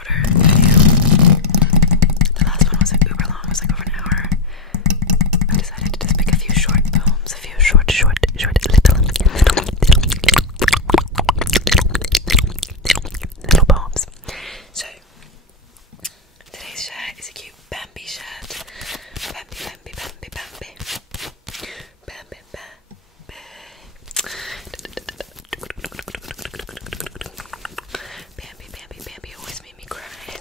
shorter video. The last one was like uber long, it was like over an hour. I decided to just pick a few short poems, a few short little poems. So today's shirt is a cute Bambi shirt. Bambi. Bambi. Bambi always made me cry.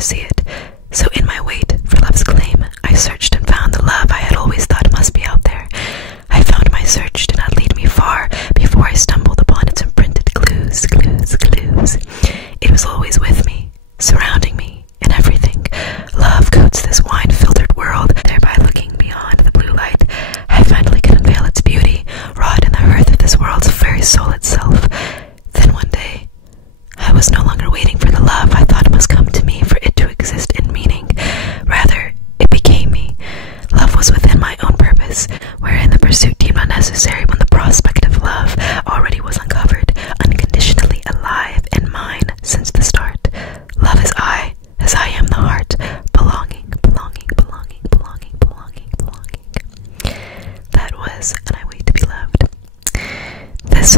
to see it. So in my wait for love's claim, I searched and found the love I had always thought must be out there. I found my search did not lead me far before I stumbled upon its imprinted clues. It was always with me, surrounding me, in everything. Love coats this wine-filtered world, thereby looking beyond the blue light. I finally can unveil its beauty, wrought in the earth of this world's very soul itself. Then one day, I was no longer waiting for the love I thought must come to me for it to exist in meaning. Rather, it became me. Love was within my own purpose, wherein the pursuit deemed unnecessary when the prospect of love already was uncovered, unconditionally alive and mine since the start. Love is I, as I am the heart, belonging. That was And I Wait to Be Loved. This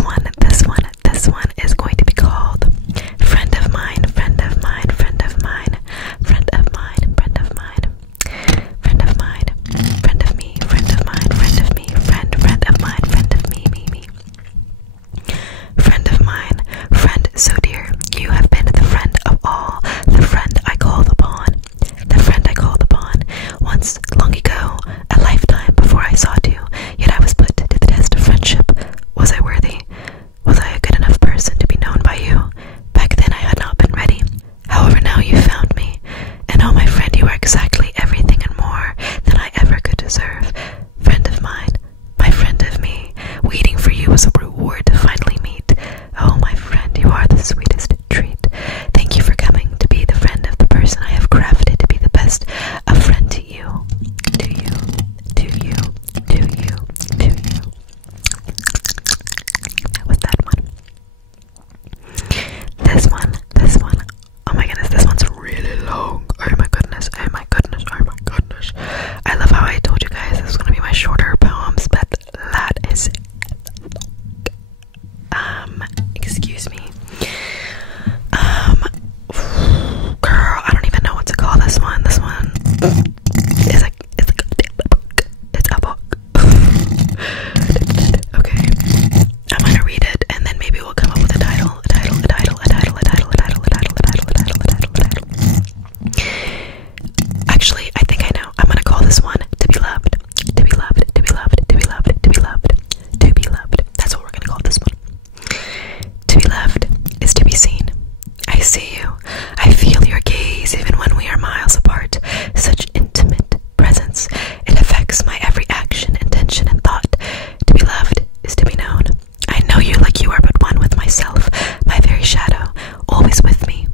one is going to be called Friend of Mine, Friend of Mine, Friend of Mine, Friend of Mine, Friend of Mine, Friend of Mine, Friend of Me, Friend of Mine, Friend of Me, Friend of Mine, Friend of me. Friend of mine, friend so dear, you have been the friend of all, the friend I called upon, once long ago, a lifetime before I sought you, yet I was put to the test of friendship. Was I worthy? Was I a good enough person to be known by you? Back then I had not been ready. However, now you found me, and oh my friend, you are exactly everything and more than I ever could deserve. Friend of mine, my friend of me, waiting for you as a reward to finally meet. Oh my friend, you are the sweetest treat. Thank you for coming to be the friend of the person I have crafted to be the best a friend to you. That was that one. This one. Oh my goodness, this one's really long. Oh my goodness. I love how I told you guys this was gonna be my shorter poems, but that is excuse me. Girl, I don't even know what to call this one. This one is like it's a book. Okay. I'm gonna read it and then maybe we'll come up with a title. Actually, I think I know. I'm gonna call this one To Be Loved. To be loved. That's what we're gonna call this one. To be loved is to be seen. I see you. I feel your gaze even when we are miles apart. Such intimate presence. It affects my every action, intention, and thought. To be loved is to be known. I know you like you are but one with myself, my very shadow, always with me,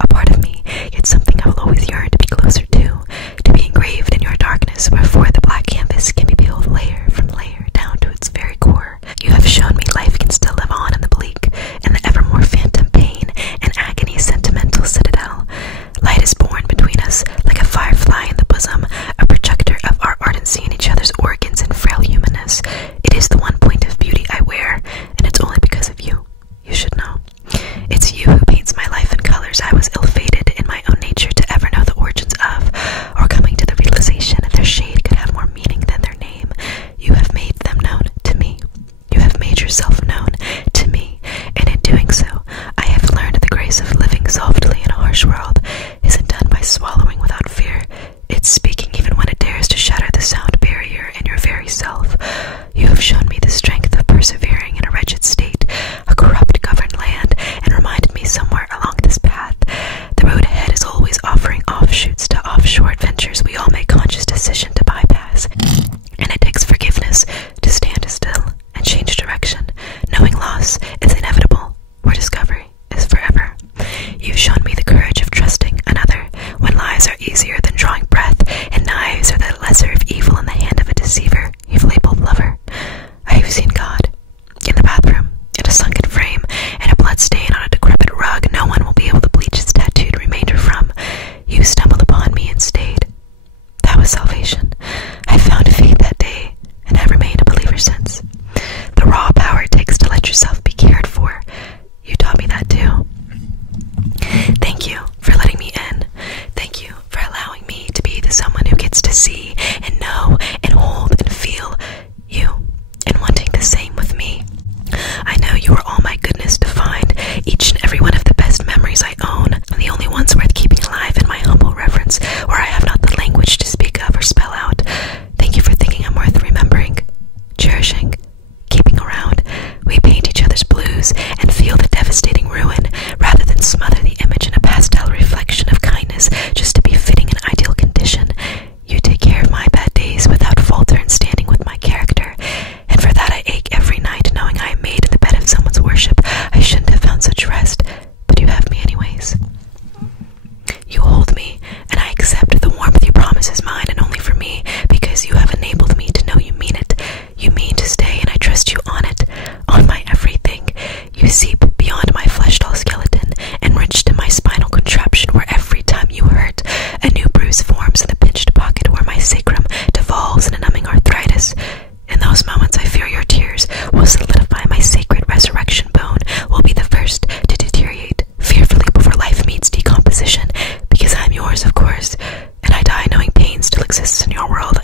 a part of me, yet something I will always yearn to be closer to be engraved in your darkness, wherefore the black canvas can be peeled layer from layer down to its very core. You have shown me life can still live on in the bleak, in the evermore phantom pain and agony sentimental citadel. Light is born between us like a firefly in the bosom, a projector of our ardency in each other's organs and frail humanness. It is the one point of beauty I wear, and it's only because of you. You should know. It's you who paints my life in colors I was ill-fated in my own nature to ever know the origins of, or coming to the realization that their shade could have more meaning than their name. You have made them known to me. You have made yourself known to me, and in doing so, I have learned the grace of living softly in a harsh world isn't done by swallowing without fear. It's speaking even when it dares to shatter the sound barrier in your very self. You have shown me the strength of persevering in a wretched state, a corrupt governed land, and reminded me somewhere along this path, the road ahead is always offering offshoots to offshore adventures we all make conscious decision to bypass. And it takes forgiveness to stand still and change direction, knowing loss is inevitable, where discovery is forever. You've shown me the courage of trusting another when lies are easier than drawing breath and knives are the lesser of evil in the hand of a deceiver you've labeled lover. I have seen God in the bathroom, in a sunken frame, and a blood stain on a decrepit rug no one will be able to bleach its tattooed remainder from. You stumbled upon me and stayed. That was salvation. I found faith that day and have remained a believer since. The raw power it takes to let yourself be cared for. You taught me that too. Thank you for letting me in. Thank you for allowing me to be the someone who gets to see and know and hold and feel promise is mine and only for me, because you have enabled me to know you mean it. You mean to stay, and I trust you on it, on my everything. You seep beyond my flesh-doll skeleton, enriched in my spinal contraption, where every time you hurt, a new bruise forms in the pinched pocket where my sacrum devolves in a numbing arthritis. In those moments, I fear your tears will solidify my sacred resurrection bone, will be the first to deteriorate fearfully before life meets decomposition, because I'm yours, of course, and I die knowing pain still exists in your world. I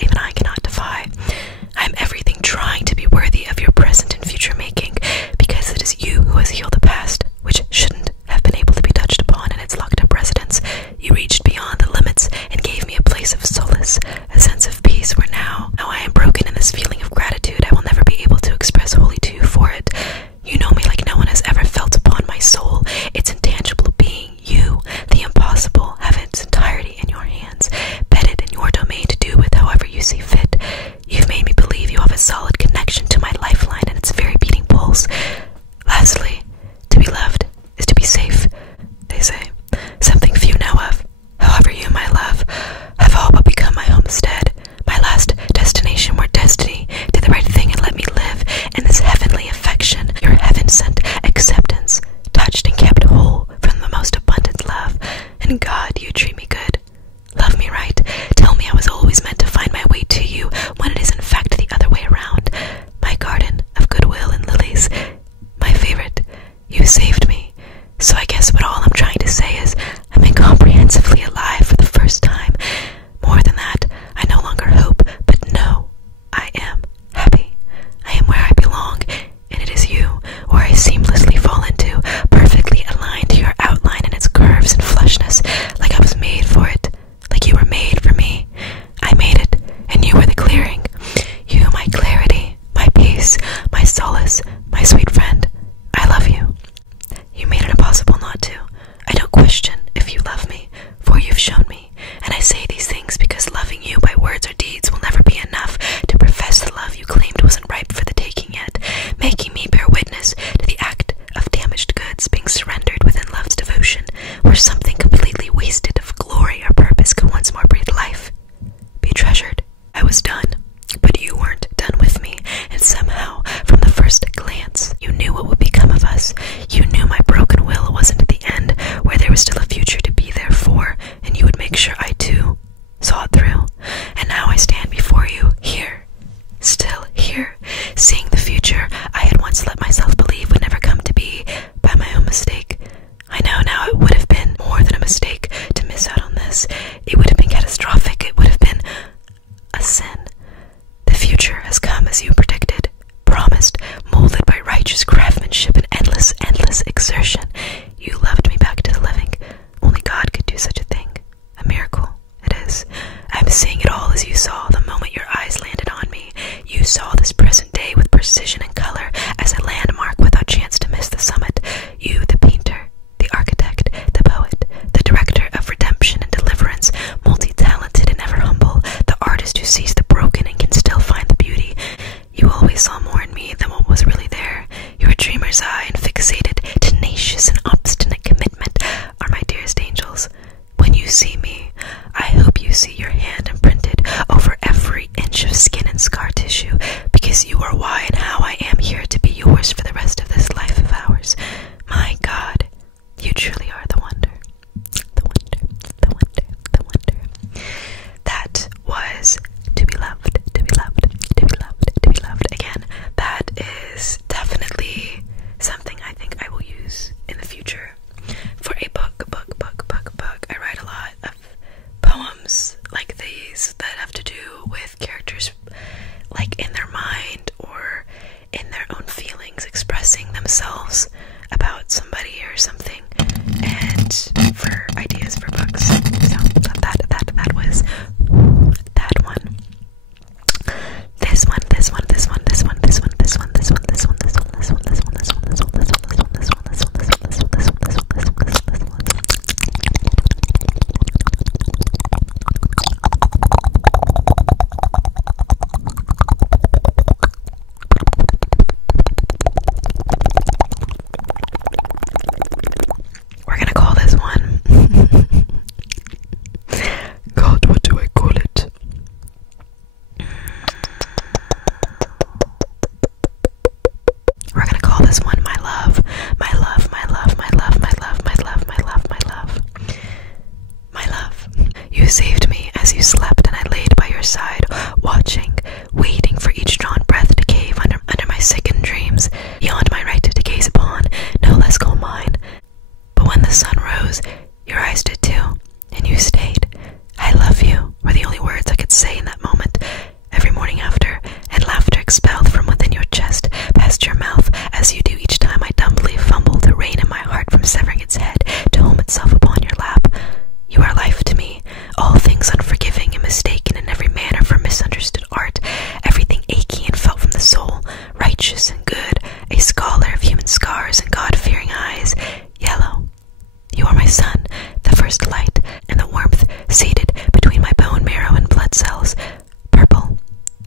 You saved me as you slept, and I laid by your side, watching, waiting for each drawn breath to cave under my sickened dreams, beyond my right to gaze upon, no less call mine. But when the sun rose, your eyes did too, and you stayed. I love you were the only words I could say in that moment. Every morning after, and laughter expelled from within your chest, past your mouth, as you do each time I dumbly fumble to rein in my heart from severing its head to home itself upon your lap. You are life to me, all things unforgiving and mistaken in every manner for misunderstood art, everything achy and felt from the soul, righteous and good, a scholar of human scars and God-fearing eyes, yellow. You are my sun, the first light, and the warmth seated between my bone marrow and blood cells. Purple,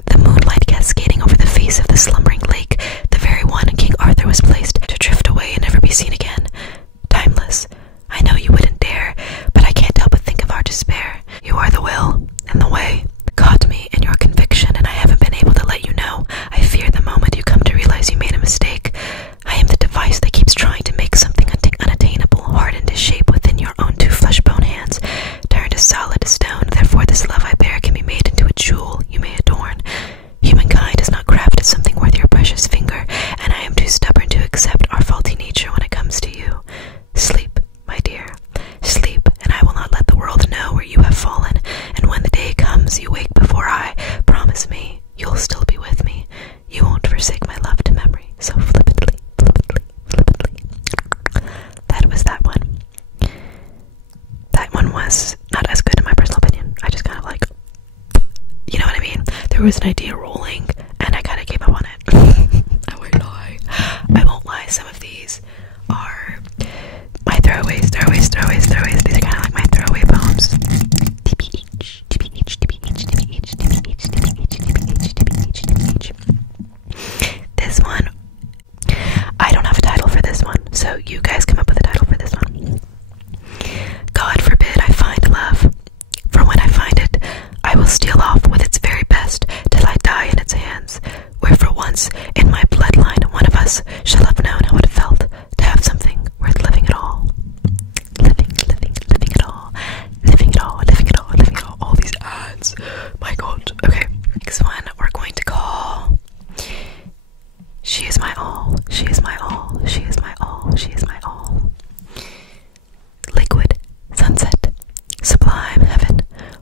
the moonlight cascading over the face of the slumbering lake, the very one King Arthur was placed to drift away and never be seen again. Timeless, I know you wouldn't dare, but I can't help but think of our despair. You are the will and the way. Caught me in your conviction, and I haven't been able to let you know. I fear the moment you come to realize you made a mistake. I am the device that keeps trying to make something unattainable hard into shape within your own two flesh-bone hands, turned to solid stone. Therefore this love I bear can be made into a jewel you may adorn. Humankind has not crafted something worth your precious finger, and I am too stubborn to accept our faulty nature when it comes to you. Sleep, my dear, sleep, and I will not let the world know where you have fallen, and when the day comes you wake before I, promise me, you'll still be with me. You won't forsake my love to memory, so flippantly, flippantly, flippantly. That was that one. That one was not as good in my personal opinion. I just kind of like, you know what I mean? There was an idea rolling, and I kind of gave up on it. I won't lie. I won't lie. Some of these are my throwaways. These are kind of like my throwaway poems. TBH, TBH, TBH, TBH, TBH, TBH, TBH, TBH, TBH. This one, I don't have a title for this one, so you guys come up with a title for this one. God forbid I find love, for when I find it, I will steal off with its very best till I die in its hands, where for once in my bloodline one of us shall have known how it felt to have something worth living at all. Living at all. Living it all. All these ads. My God. Okay, next one we're going to call She is my all. She is my all. She is my all. She is my all. Liquid, sunset, sublime heaven,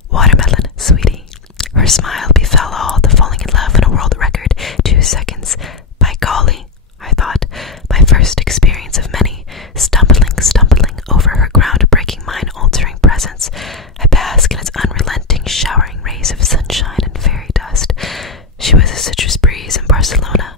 watermelon, sweetie. Her smile befell all the falling in love in a world record 2 seconds. By golly, I thought, my first experience of many, stumbling over her ground-breaking, mind-altering presence. I bask in its unrelenting, showering rays of sunshine and fairy dust. She was a citrus breeze in Barcelona.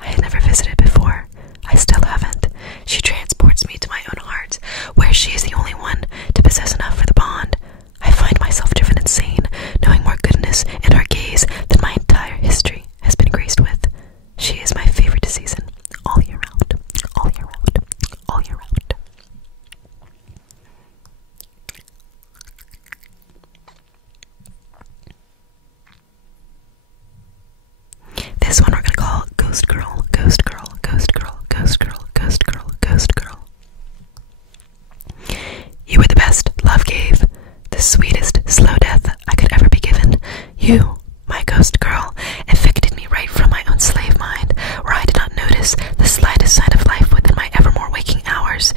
I had never visited before. I still haven't. She transports me to my own heart, where she is the only one to possess enough for the bond. I find myself driven insane, knowing more goodness in her gaze than my entire history has been graced with. She is my favorite season, all year round, all year round, all year round. This one we're gonna call Ghost Girl, Ghost Girl, Ghost Girl, Ghost Girl, Ghost Girl, Ghost Girl. You were the best love gave, the sweetest slow death I could ever be given. You, my ghost girl, evicted me right from my own slave mind, where I did not notice the slightest sign of life within my evermore waking hours.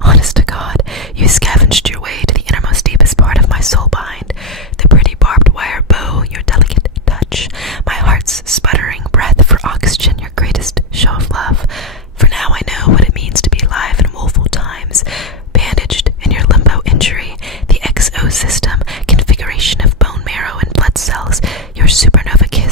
Honest to God, you scavenged your way to the innermost deepest part of my soul behind the pretty barbed wire bow, your delicate touch, my heart's sputtering breath for oxygen, your greatest show of love. For now I know what it means to be alive in woeful times, bandaged in your limbo injury, the exosystem configuration of bone marrow and blood cells, your supernova kiss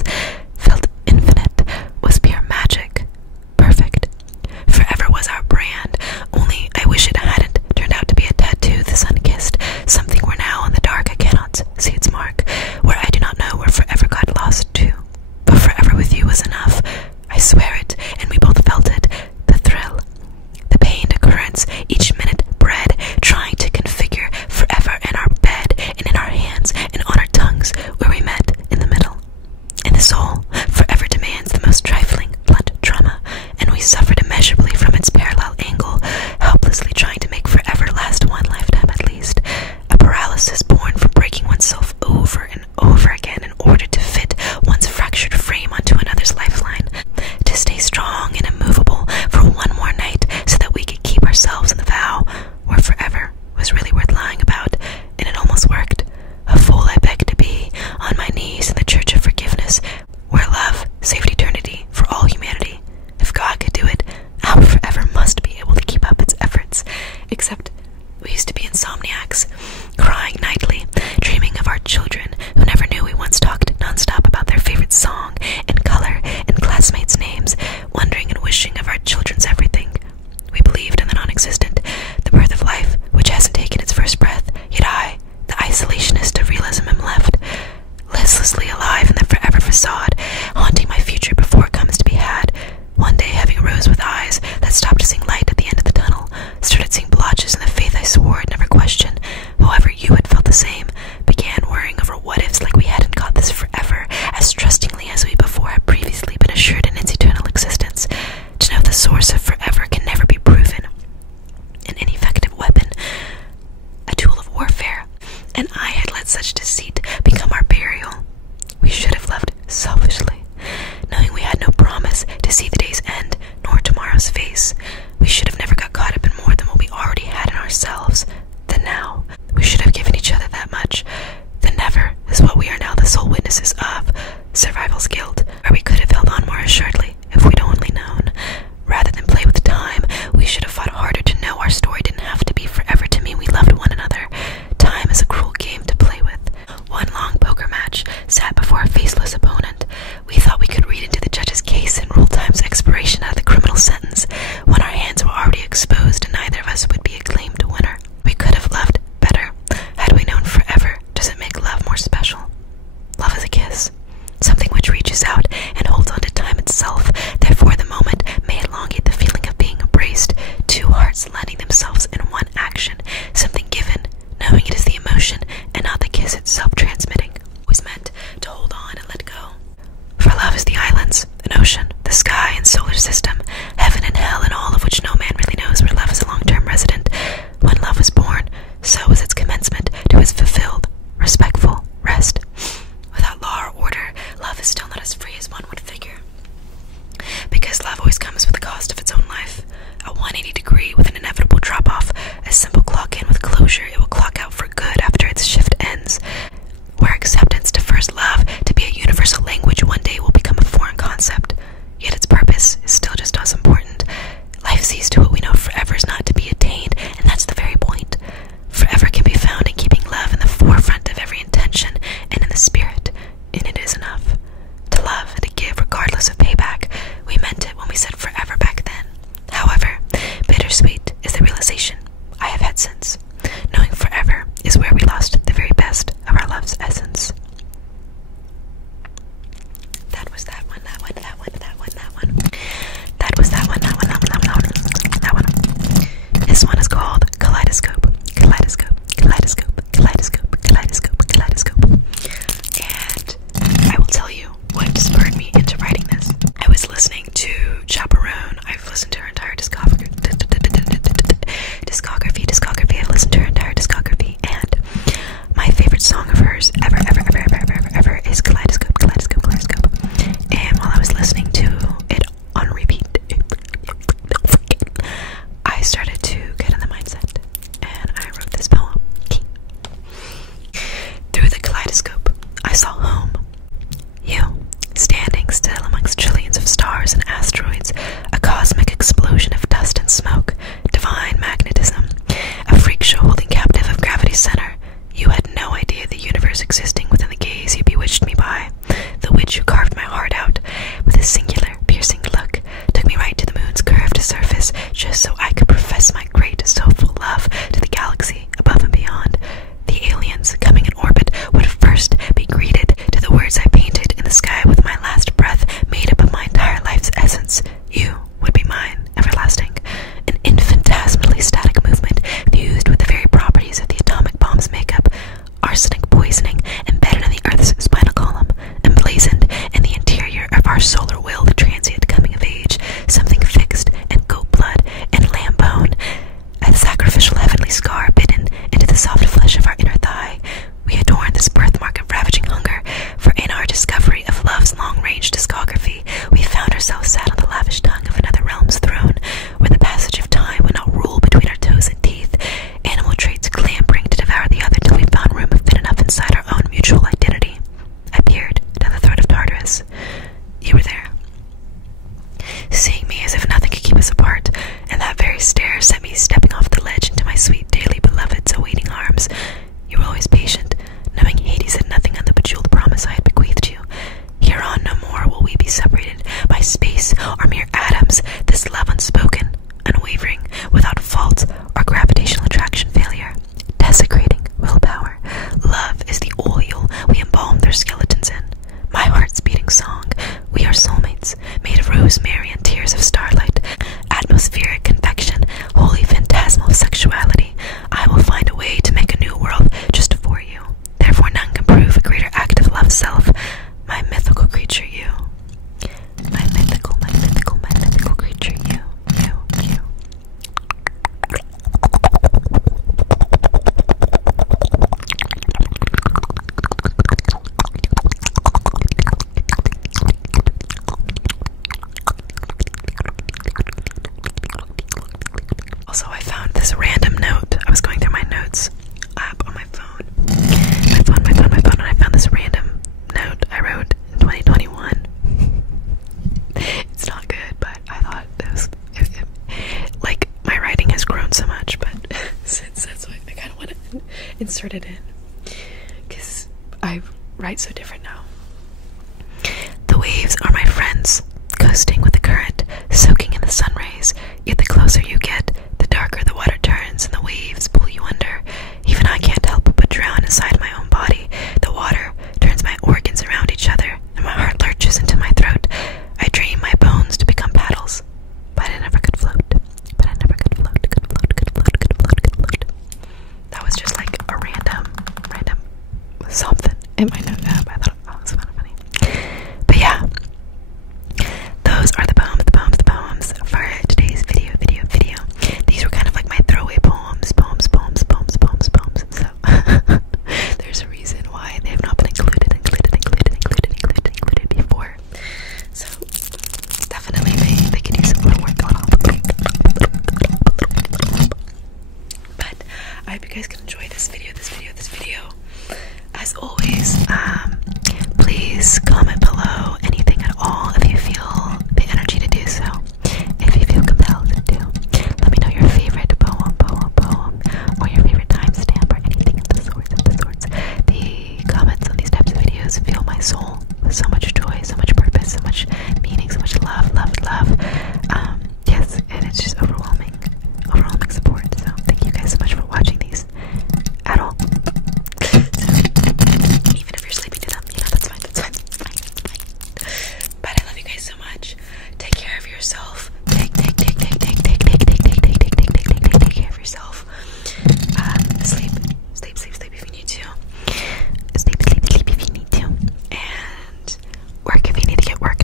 endless, felt infinite, was pure magic. Perfect. Forever was our brand, only I wish it hadn't turned out to be a tattoo the sun kissed, something where now in the dark I cannot see its mark, where I do not know where forever got lost too. But forever with you was enough, I swear it, and we both felt it, the thrill, the pained occurrence, each minute bred, trying to configure forever in our bed, and in our hands, and on our tongues, where we met in the middle. And the soul forever demands the most trifling, blunt trauma, and we suffered immeasurably from its parallel angle, helplessly trying to make forever last one lifetime at least, a paralysis born from breaking oneself over and over again in order to fit one's fractured frame onto another's lifeline, to stay strong and immovable for one more night so that we could keep ourselves in the vow where forever was really worth lying about, and it almost worked. A fool I begged to be, on my knees in the church of forgiveness, where love saved eternity for all humanity. If God could do it, our forever must be able to keep up its efforts. Except we used to be insomniacs, crying nightly, dreaming of our children who never knew we once talked nonstop about their favorite song and color and classmates' names, wondering and wishing of our children's everything. We believed in the non-existent, the birth of life which hasn't taken its first breath, yet I, the isolationist of realism, am left, listlessly alive in the forever facade, haunting my future before it comes to be had. One day, having rose with eyes that stopped seeing light at the end of the tunnel, started seeing blotches in the faith I swore I'd never question, however you had felt the same, began worrying over what-ifs like we hadn't got this forever, as trustingly as we before had previously been assured in its eternal existence. To know the source of forever can never be proven. An ineffective weapon, a tool of warfare, and I had let such deceit become our burial. We should have loved selfishly, knowing we had no promise to see the day's end, nor tomorrow's face. We should have never got caught up in more than what we already had in ourselves. The now, we should have given each other that much. The never is what we are now the sole witnesses of, survival's guilt, where we could have held on more assuredly if we'd only known. Rather than play with time, we should have fought harder to know our story didn't have to be forever to mean we loved one another. Time is a cruel game to play with. One long poker match sat before a faceless opponent. We thought we could read into the judge's case and rule time's expiration out of the criminal sentence, when our hands were already exposed and neither of us would be acclaimed winner. We could have loved better had we known forever doesn't make love more special. Love is a kiss, something which reaches out and holds on to time itself, therefore the moment may elongate the feeling of being embraced, two hearts lending themselves in one action, something given, knowing it is the emotion and not the kiss itself transmitting, was meant to hold on and let go. For love is the islands, an ocean, the sky and solar system, heaven and hell, and all of which no man really knows where love is a long-term resident. When love was born, so was its commencement to its fulfilled, respectful rest. Without law or order, love is still not as free as one would figure. Because love always comes with the cost of its own life, a 180 degree with an inevitable drop-off, a simple clock in with closure, it will clock out for good after its shift ends. Where acceptance defers love to be a universal language one day will become a foreign concept, yet its purpose is still just as important. Life sees to it we know forever is not to be attained, and that's the very point. this random note. I was going through my notes app on my phone, and I found this random note I wrote in 2021. It's not good, but I thought it was like my writing has grown so much, but since that's why I kind of want to insert it in, because I write so different now. The waves are my friends, coasting with the current, soaking in the sun rays. Yet the closer you get, the darker the water turns, and the waves pull you under. Even I can't help but drown inside my own body. The water turns my organs around each other, and my heart lurches into my throat. I dream my bones to become paddles, but I never could float. That was just like a random something in my note app. I thought it was kind of funny. But yeah, those are the poems for today's video. These were kind of like my throwaway poems. So there's a reason why they have not been included before. So definitely they could use a little work going on. But I hope you guys can enjoy this video. As always, please comment below anything at all if you feel the energy to do so. If you feel compelled to, let me know your favorite poem, or your favorite timestamp, or anything of the sorts. The comments on these types of videos fill my soul with so much joy, so much purpose, so much meaning, so much love. Yes, and it's just overwhelming support. So thank you guys so much for watching these at all. So, even if you're sleeping to them, that's fine. But I love you guys so much. Take care of yourself. Take care of yourself. Sleep if you need to. Sleep if you need to. And work if you need to get work